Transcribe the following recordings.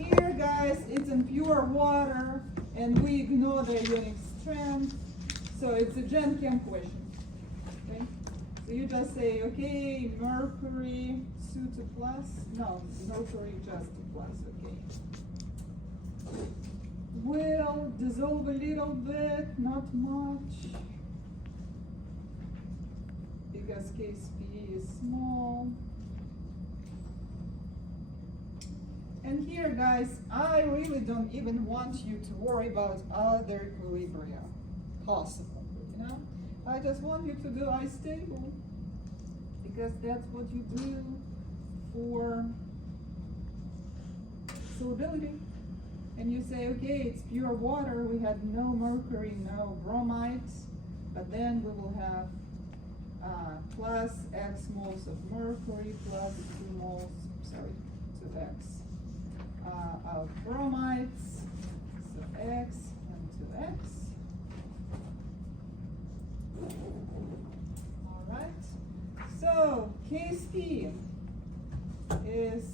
Here, guys, it's in pure water, and we ignore the ionic strength, so it's a Gen Chem question. Okay? So you just say, okay, mercury 2 to plus. No, mercury just to plus. Okay. Will dissolve a little bit, not much, because Kp is small. And here, guys, I really don't even want you to worry about other equilibria possible, you know? I just want you to do I stable, because that's what you do for solubility. And you say, okay, it's pure water, we had no mercury, no bromides, but then we will have plus X moles of mercury plus 2 moles, sorry, 2X of bromides, so X and 2X. All right, so Kp is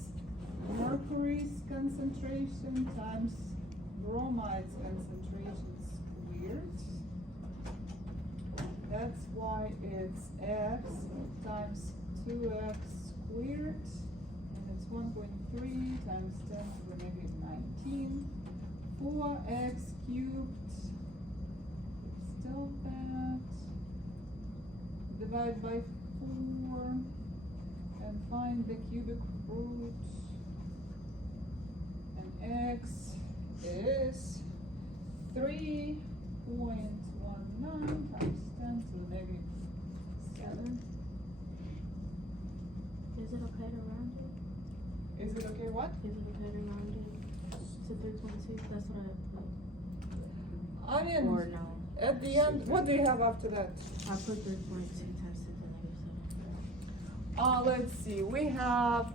mercury's concentration times bromide's concentration squared. That's why it's X times 2X squared, and it's 1.3 times 10 to the negative 19. 4X cubed, still that, divide by 4, and find the cubic root. And X is 3.19 times 10 to the negative 7. Is it okay to round it? Is it okay what? Is it okay to round it to 3.2? That's what I put. I mean, Or no? at the end, what do you have after that? I put 3.2 times 10 to the negative 7. Let's see, we have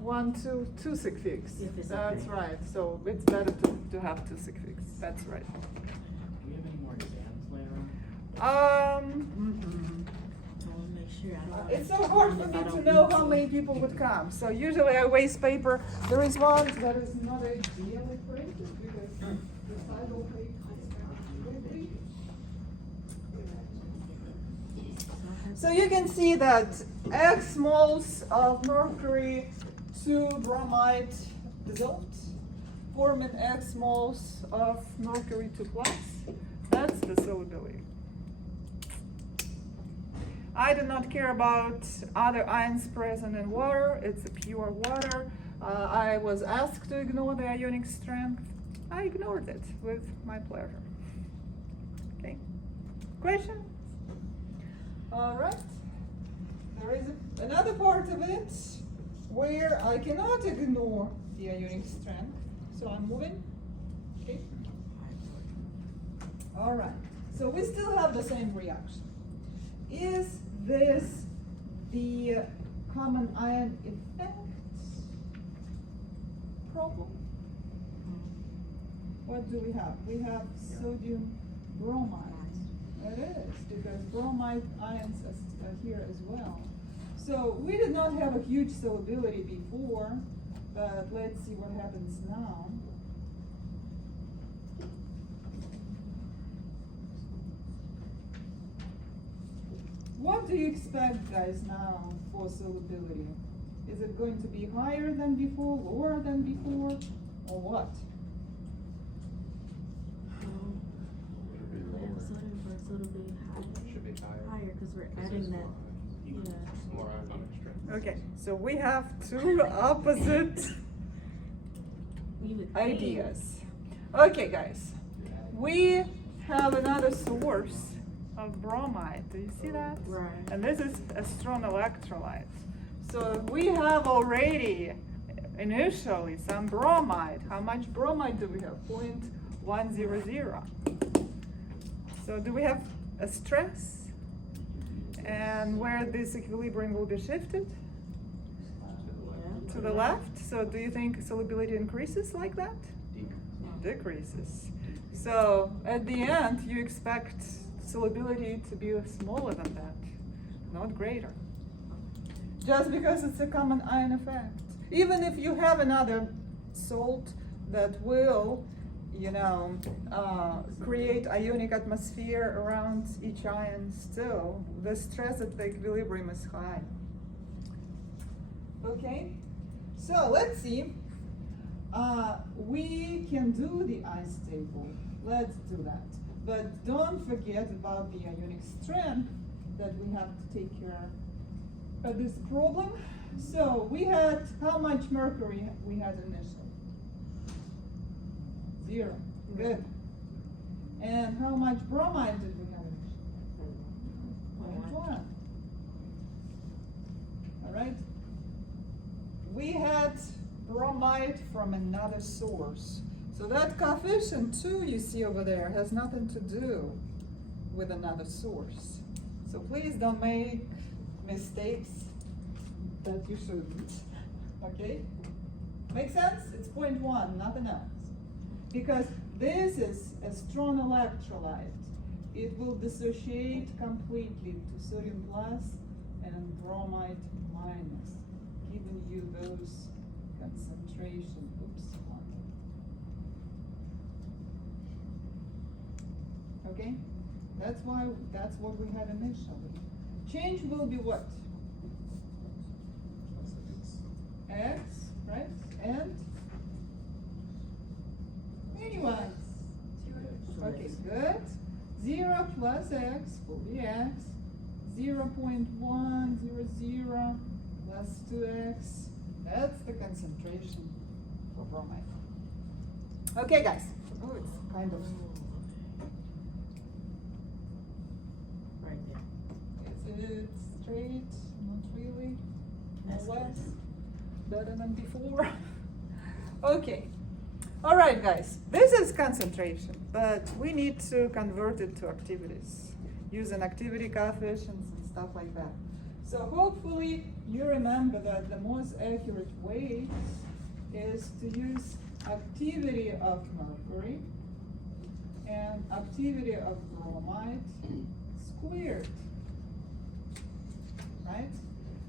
two sig figs. If it's That's okay. right, so it's better to have two sig figs, that's right. Do we have any more exams later on? I want to make sure I don't want It's so hard for me to know how many people would come. So usually I waste paper. There is one that is not ideally printed because the title page is big. So you can see that X moles of mercury to bromide dissolved, forming X moles of mercury to plus. That's the solubility. I do not care about other ions present in water. It's a pure water. I was asked to ignore the ionic strength. I ignored it with my pleasure. Okay. Question? All right. There is another part of it where I cannot ignore the ionic strength. So I'm moving. Okay. All right. So we still have the same reaction. Is this the common ion effect problem? What do we have? We have sodium bromide. It is, because bromide ions are here as well. So we did not have a huge solubility before, but let's see what happens now. What do you expect, guys, now for solubility? Is it going to be higher than before, lower than before, or what? Sodium for a little bit higher. Should be higher. Higher because we're adding that. Yeah. More ionic strength. Okay, so we have two opposite You would think. ideas. Okay, guys, we have another source of bromide. Do you see that? Right. And this is a strong electrolyte. So we have already initially some bromide. How much bromide do we have? 0.100. So do we have a stress? And where this equilibrium will be shifted? Yeah. To the left. So do you think solubility increases like that? Decreases. So at the end, you expect solubility to be smaller than that, not greater. Just because it's a common ion effect. Even if you have another salt that will, you know, create ionic atmosphere around each ion still, the stress at the equilibrium is high. Okay, so let's see. We can do the ice table. Let's do that. But don't forget about the ionic strength that we have to take care of this problem. So we had, how much mercury we had initially? 0. Good. And how much bromide did we have initially? 0.1. All right. We had bromide from another source. So that coefficient 2 you see over there has nothing to do with another source. So please don't make mistakes that you shouldn't. Okay? Make sense? It's 0.1, nothing else. Because this is a strong electrolyte. It will dissociate completely to sodium plus and bromide minus, giving you those concentration. Oops. Okay? That's what we had initially. Change will be what? X, right? And? Anyone? Okay, good. 0 plus X will be X. 0.100 plus 2X. That's the concentration for bromide. Okay, guys. Oh, it's kind of... Right there. Is it straight? Not really. More or less. Better than before. Okay. All right, guys. This is concentration, but we need to convert it to activities using activity coefficients and stuff like that. So hopefully you remember that the most accurate way is to use activity of mercury and activity of bromide squared, right?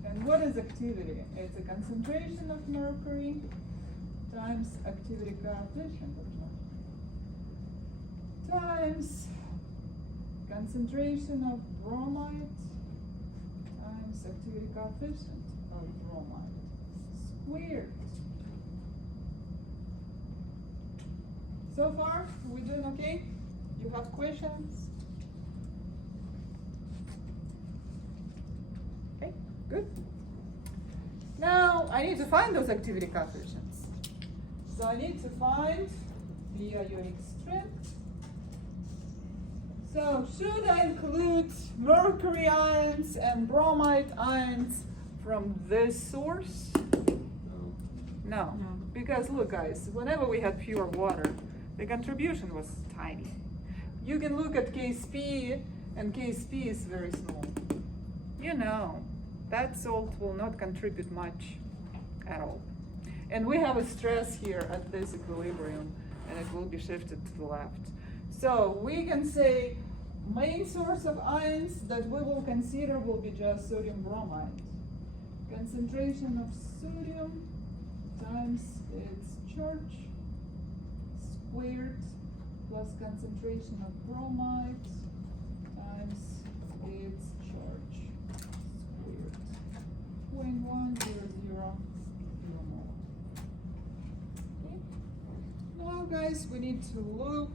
And what is activity? It's a concentration of mercury times activity coefficient of mercury times concentration of bromide times activity coefficient of bromide squared. So far, are we doing okay? You have questions? Okay, good. Now, I need to find those activity coefficients. So I need to find the ionic strength. So should I include mercury ions and bromide ions from this source? No, because look guys, whenever we had pure water, the contribution was tiny. You can look at Ksp, and Ksp is very small. You know, that salt will not contribute much at all. And we have a stress here at this equilibrium, and it will be shifted to the left. So we can say main source of ions that we will consider will be just sodium bromide. Concentration of sodium times its charge squared plus concentration of bromide times its charge squared. 0.100 millimole. Okay. Now guys, we need to look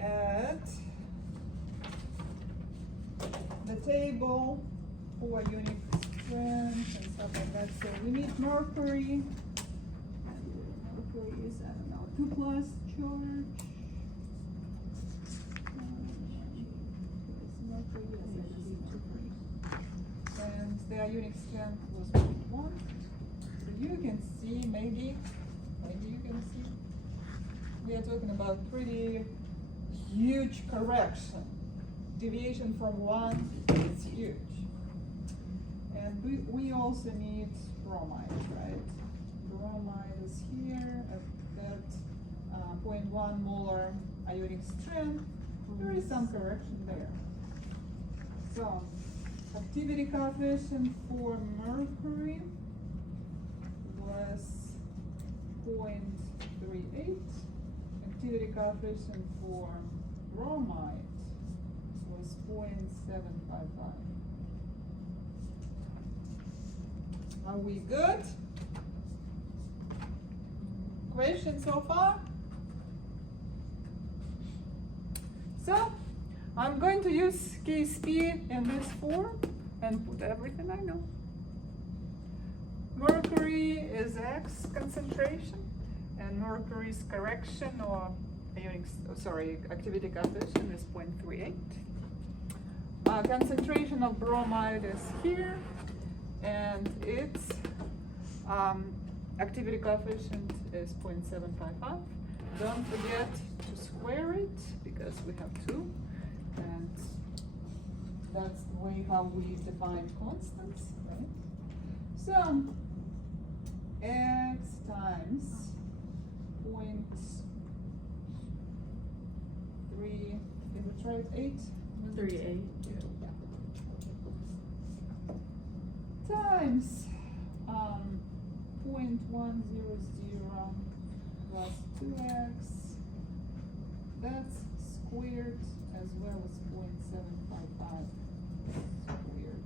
at the table for ionic strength and stuff like that. So we need mercury. And mercury is, I don't know, 2 plus charge. Mercury is actually 2. And the ionic strength was 1. So you can see, maybe you can see, we are talking about pretty huge correction. Deviation from 1 is huge. And we also need bromide, right? Bromide is here at that 0.1 molar ionic strength. There is some correction there. So, activity coefficient for mercury was Activity coefficient for bromide was 0.755. Are we good? Question so far? So, I'm going to use KSP in this form and put everything I know. Mercury is X concentration, and mercury's correction or activity coefficient is 0.38. Concentration of bromide is here, and its activity coefficient is 0.755. Don't forget to square it because we have 2, and that's the way how we define constants, right? So X times 0.3, is it right, 8? 38. Times 0.100 plus 2x, that's squared as well as 0.755 squared.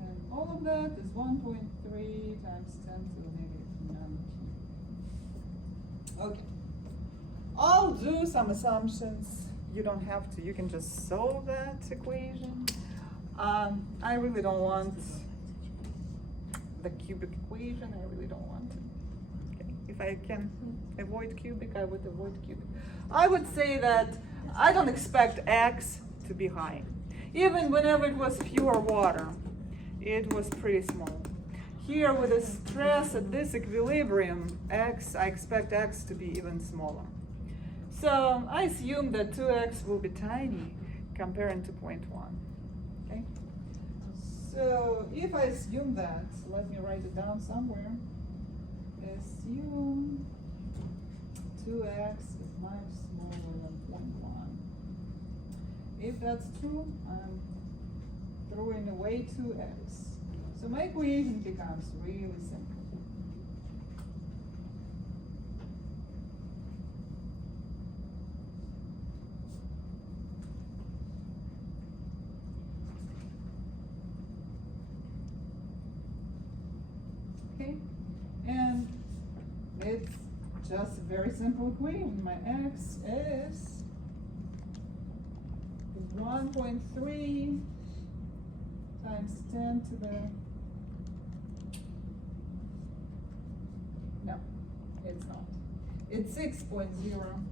And all of that is 1.3 times 10 to the negative 19. Okay. I'll do some assumptions. You don't have to, you can just solve that equation. I really don't want the cubic equation, I really don't want it. Okay. If I can avoid cubic, I would avoid cubic. I would say that I don't expect X to be high. Even whenever it was pure water, it was pretty small. Here with the stress at this equilibrium, X, I expect X to be even smaller. So I assume that 2x will be tiny comparing to 0.1. Okay? So if I assume that, let me write it down somewhere. Assume 2x is much smaller than 0.1. If that's true, I'm throwing away 2x. So my equation becomes really simple. Okay, and it's just a very simple equation. My x is 1.3 times 10 to the, no, it's not. It's 6.0.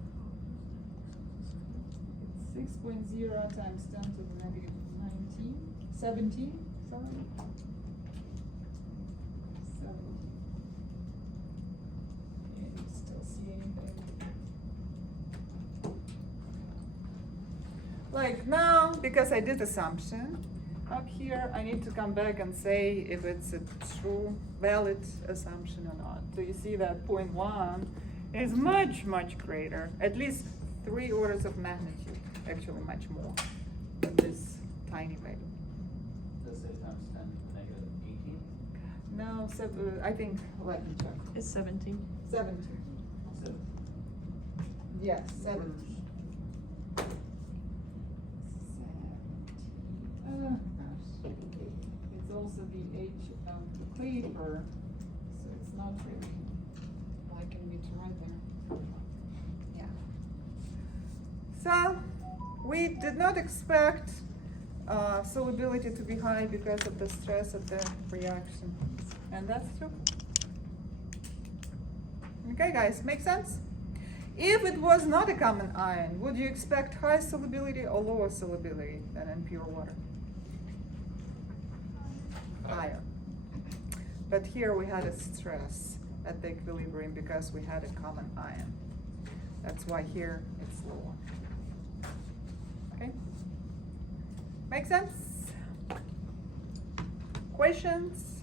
It's 6.0 times 10 to the negative 17, sorry. 17. Can you still see anything? Like now, because I did assumption, up here I need to come back and say if it's a true, valid assumption or not. So you see that 0.1 is much, much greater, at least 3 orders of magnitude, actually much more than this tiny value. Does it say times 10 to the negative 18? No, I think, let me check. It's 17. 17. 7. Yes, 17. Gosh. It's also the age of the paper, so it's not really liking me to write there. Yeah. So, we did not expect solubility to be high because of the stress of the reaction. And that's true. Okay, guys, make sense? If it was not a common ion, would you expect high solubility or lower solubility than in pure water? Higher. But here we had a stress at the equilibrium because we had a common ion. That's why here it's lower. Okay? Make sense? Questions?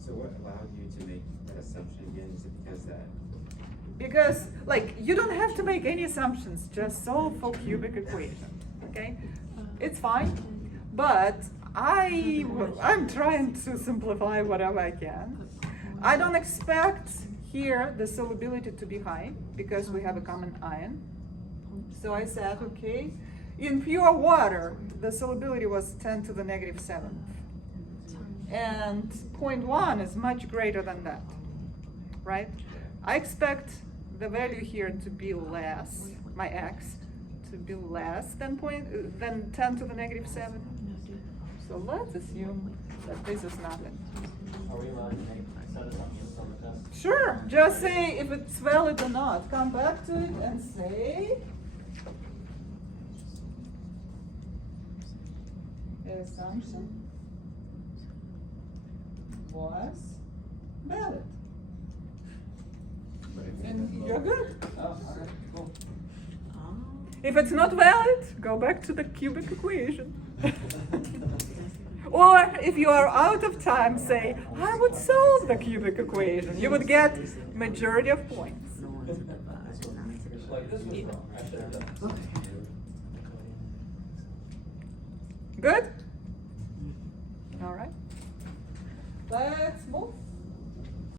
So what allowed you to make that assumption again? Is it because that? Because, like, you don't have to make any assumptions, just solve for cubic equation, okay? It's fine, but I'm trying to simplify whatever I can. I don't expect here the solubility to be high because we have a common ion. So I said, okay, in pure water, the solubility was 10 to the negative 7th. And 0.1 is much greater than that, right? I expect the value here to be less, my x, to be less than 10 to the negative 7. So let's assume that this is nothing. Are we allowed to set assumptions on the test? Sure, just say if it's valid or not. Come back to it and say the assumption was valid. And you're good. Oh, all right, cool. If it's not valid, go back to the cubic equation. Or if you are out of time, say, I would solve the cubic equation. You would get majority of points. Like this was wrong. I should have done this. Good? All right. Let's move.